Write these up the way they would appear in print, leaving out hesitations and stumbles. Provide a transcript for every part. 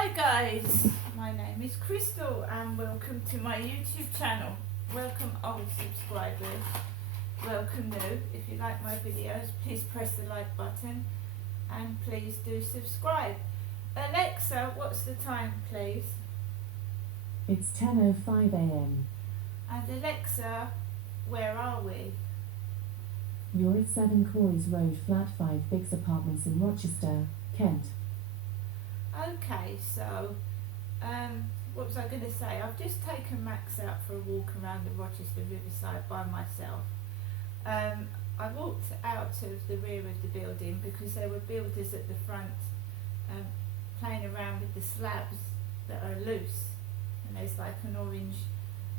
Hi guys, my name is Crystal and welcome to my YouTube channel. Welcome old subscribers, welcome new. If you like my videos, please press the like button and please do subscribe. Alexa, what's the time please? It's 10:05 a.m. And Alexa, where are we? You're at 7 Coys Road, Flat 5 Biggs Apartments in Rochester, Kent. Okay, so what was I going to say? I've just taken Max out for a walk around the Rochester Riverside by myself. I walked out of the rear of the building because there were builders at the front playing around with the slabs that are loose, and there's like an orange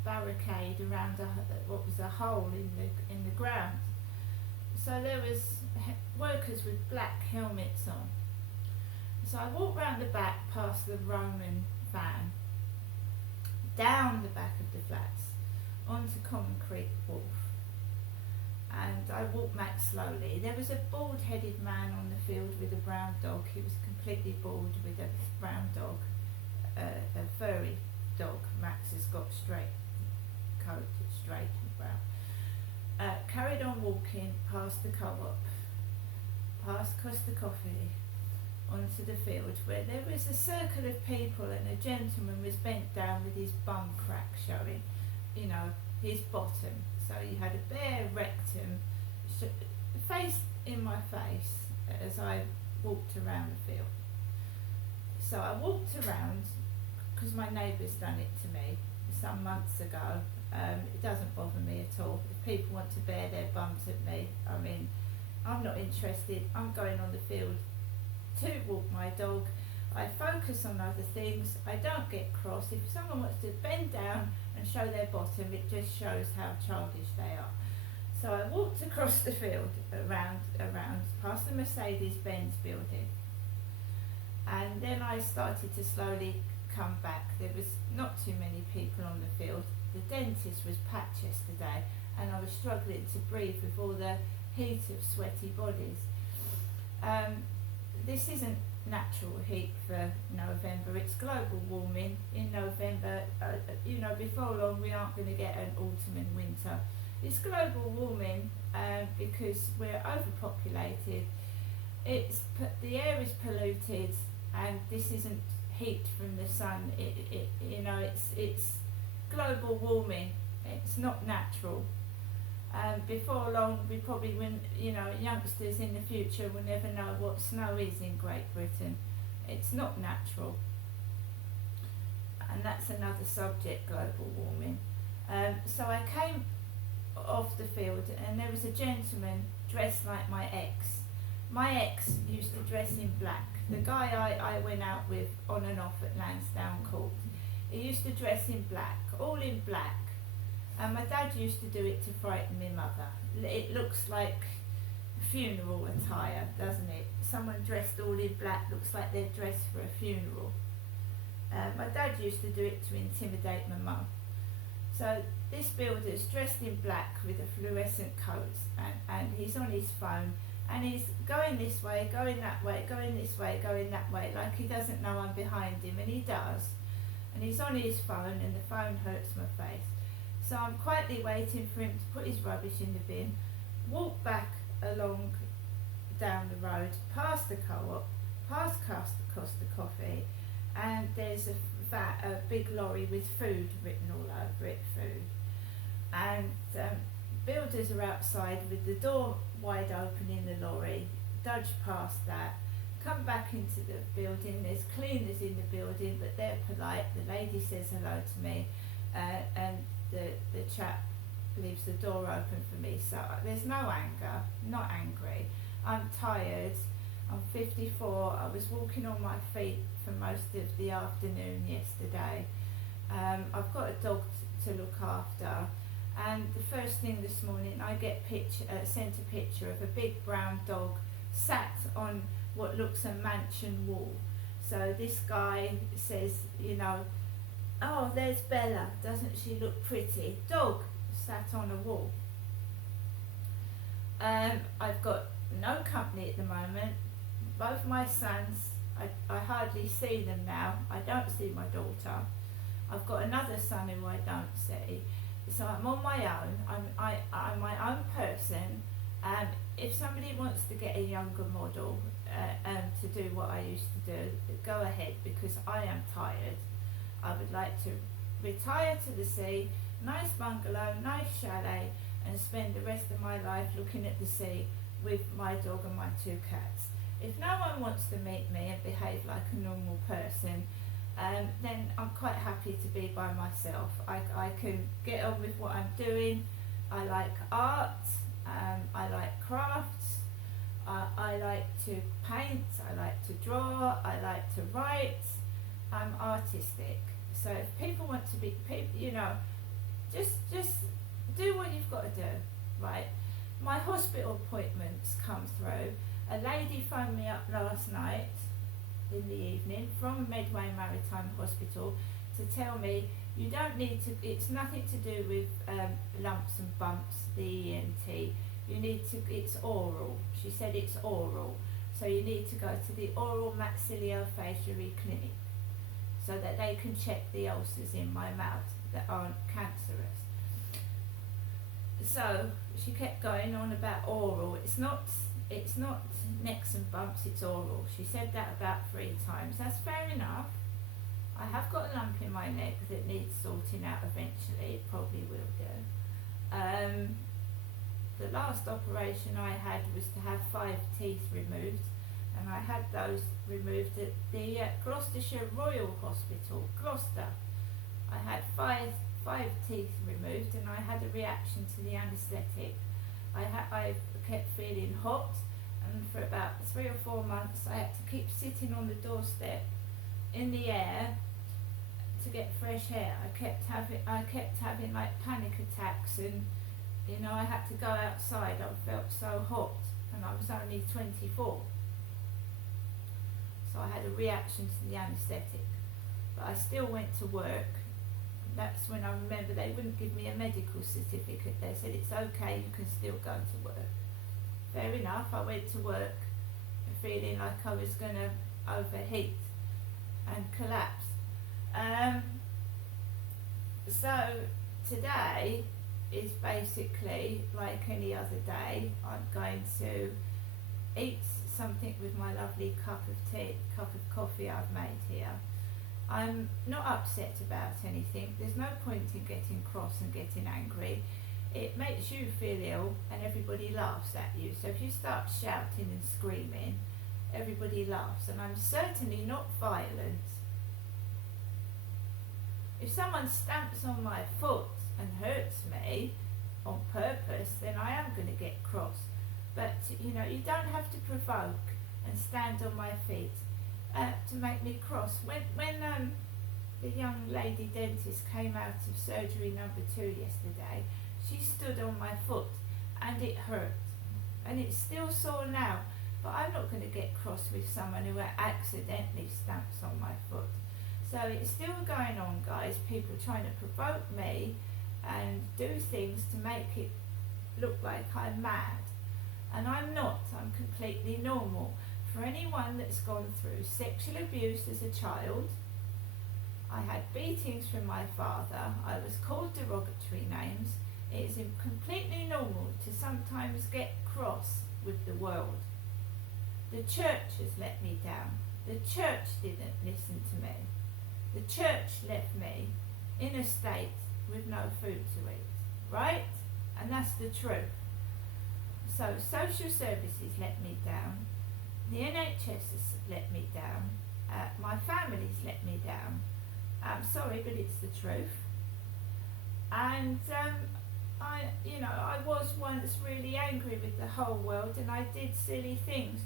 barricade around what was a hole in the ground. So there was workers with black helmets on. So I walked round the back past the Roman van, down the back of the flats, onto Common Creek Wharf, and I walked Max slowly. There was a bald-headed man on the field with a brown dog. He was completely bald with a brown dog, a furry dog. Max has got straight coat, it's straight and brown. Carried on walking past the co-op, past Costa Coffee, onto the field where there was a circle of people and a gentleman was bent down with his bum crack showing, his bottom. So he had a bare rectum, face in my face as I walked around the field. So I walked around because my neighbour's done it to me some months ago. It doesn't bother me at all. If people want to bare their bums at me, I'm not interested. I'm going on the field to walk my dog. I focus on other things. I don't get cross. If someone wants to bend down and show their bottom, it just shows how childish they are. So I walked across the field around past the Mercedes-Benz building, and then I started to slowly come back. There was not too many people on the field. The dentist was packed yesterday and I was struggling to breathe with all the heat of sweaty bodies. This isn't natural heat for November, it's global warming. In November, before long we aren't going to get an autumn and winter. It's global warming because we're overpopulated, the air is polluted, and this isn't heat from the sun. It's global warming, it's not natural. Before long, we probably youngsters in the future will never know what snow is in Great Britain. It's not natural. And that's another subject, global warming. So I came off the field and there was a gentleman dressed like my ex. My ex used to dress in black. The guy I went out with on and off at Lansdowne Court, he used to dress in black, all in black. And my dad used to do it to frighten my mother. It looks like funeral attire, doesn't it? Someone dressed all in black looks like they're dressed for a funeral. My dad used to do it to intimidate my mum. So this builder's dressed in black with a fluorescent coat, and he's on his phone, and he's going this way, going that way, going this way, going that way, like he doesn't know I'm behind him, and he does. And he's on his phone, and the phone hurts my face. So I'm quietly waiting for him to put his rubbish in the bin, walk back along down the road, past the co-op, past Costa Coffee, and there's a big lorry with food written all over it, food. And builders are outside with the door wide open in the lorry, dodge past that, come back into the building. There's cleaners in the building, but they're polite. The lady says hello to me, and the chap leaves the door open for me. So there's no anger, not angry. I'm tired. I'm 54. I was walking on my feet for most of the afternoon yesterday. I've got a dog to look after, and the first thing this morning I get sent a picture of a big brown dog sat on what looks a mansion wall. So this guy says, oh, there's Bella, doesn't she look pretty? Dog sat on a wall. I've got no company at the moment. Both my sons I hardly see them now. I don't see my daughter. I've got another son who I don't see. So I'm on my own. I'm my own person. And if somebody wants to get a younger model to do what I used to do, go ahead, because I am tired. I would like to retire to the sea, nice bungalow, nice chalet, and spend the rest of my life looking at the sea with my dog and my 2 cats. If no one wants to meet me and behave like a normal person, then I'm quite happy to be by myself. I can get on with what I'm doing. I like art, I like crafts, I like to paint, I like to draw, I like to write. I'm artistic. So if people want to be, just do what you've got to do, right? My hospital appointments come through. A lady phoned me up last night in the evening from Medway Maritime Hospital to tell me you don't need to, it's nothing to do with lumps and bumps, the ENT. You need to, it's oral. She said it's oral. So you need to go to the oral maxillofacial clinic so that they can check the ulcers in my mouth that aren't cancerous. So she kept going on about oral. It's not necks and bumps, it's oral. She said that about 3 times. That's fair enough. I have got a lump in my neck that needs sorting out eventually. It probably will do. The last operation I had was to have 5 teeth removed, and I had those removed at the Gloucestershire Royal Hospital, Gloucester. I had five teeth removed, and I had a reaction to the anaesthetic. I kept feeling hot, and for about 3 or 4 months I had to keep sitting on the doorstep in the air to get fresh air. I kept having like panic attacks, and I had to go outside. I felt so hot, and I was only 24. So I had a reaction to the anaesthetic, but I still went to work. That's when I remember they wouldn't give me a medical certificate. They said it's okay, you can still go to work. Fair enough, I went to work feeling like I was going to overheat and collapse. So today is basically like any other day. I'm going to eat something with my lovely cup of coffee I've made here. I'm not upset about anything. There's no point in getting cross and getting angry. It makes you feel ill and everybody laughs at you. So if you start shouting and screaming, everybody laughs. And I'm certainly not violent. If someone stamps on my foot and hurts me on purpose, then I am going to get cross. But you don't have to provoke and stand on my feet to make me cross. When the young lady dentist came out of surgery number 2 yesterday, she stood on my foot and it hurt, and it's still sore now. But I'm not going to get cross with someone who accidentally stamps on my foot. So it's still going on, guys. People trying to provoke me and do things to make it look like I'm mad. And I'm not. I'm completely normal. For anyone that's gone through sexual abuse as a child, I had beatings from my father, I was called derogatory names. It is completely normal to sometimes get cross with the world. The church has let me down. The church didn't listen to me. The church left me in a state with no food to eat, right? And that's the truth. So social services let me down. The NHS has let me down. My family's let me down. I'm sorry, but it's the truth. And I was once really angry with the whole world, and I did silly things.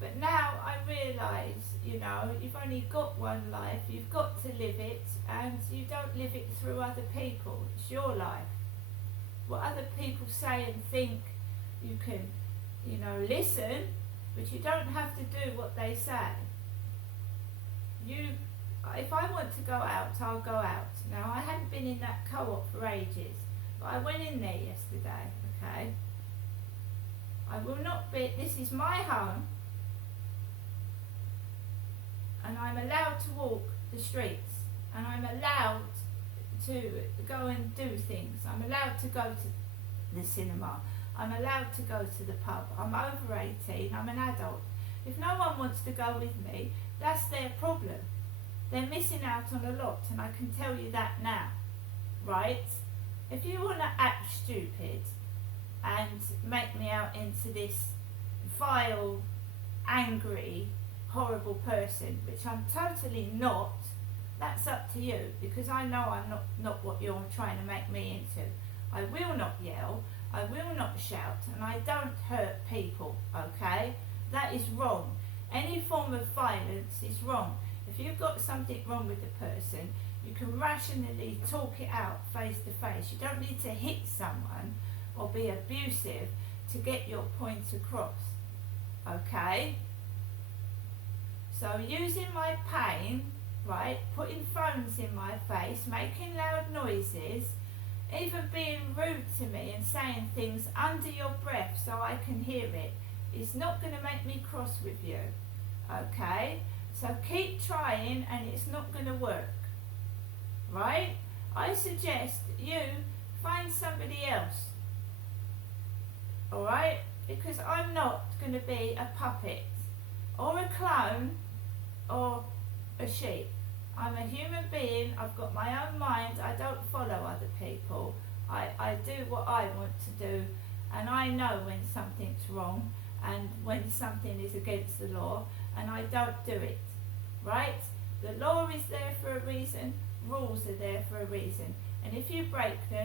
But now I realise, you've only got one life. You've got to live it, and you don't live it through other people. It's your life. What other people say and think, you can, listen, but you don't have to do what they say. If I want to go out, I'll go out. Now, I hadn't been in that co-op for ages, but I went in there yesterday, okay? I will not be, this is my home. and I'm allowed to walk the streets, and I'm allowed to go and do things. I'm allowed to go to the cinema. I'm allowed to go to the pub. I'm over 18. I'm an adult. If no one wants to go with me, that's their problem. They're missing out on a lot, and I can tell you that now, right? If you want to act stupid and make me out into this vile, angry, horrible person, which I'm totally not, that's up to you, because I know I'm not what you're trying to make me into. I will not yell, I will not shout, and I don't hurt people, okay? That is wrong. Any form of violence is wrong. If you've got something wrong with the person, you can rationally talk it out face to face. You don't need to hit someone or be abusive to get your point across, okay? So using my pain, right, putting phones in my face, making loud noises, even being rude to me and saying things under your breath so I can hear it, is not going to make me cross with you, okay? So keep trying, and it's not going to work, right? I suggest you find somebody else, alright? Because I'm not going to be a puppet or a clone or a sheep. I'm a human being. I've got my own mind. I don't follow other people. I do what I want to do, and I know when something's wrong and when something is against the law, and I don't do it, right? The law is there for a reason, rules are there for a reason, and if you break them,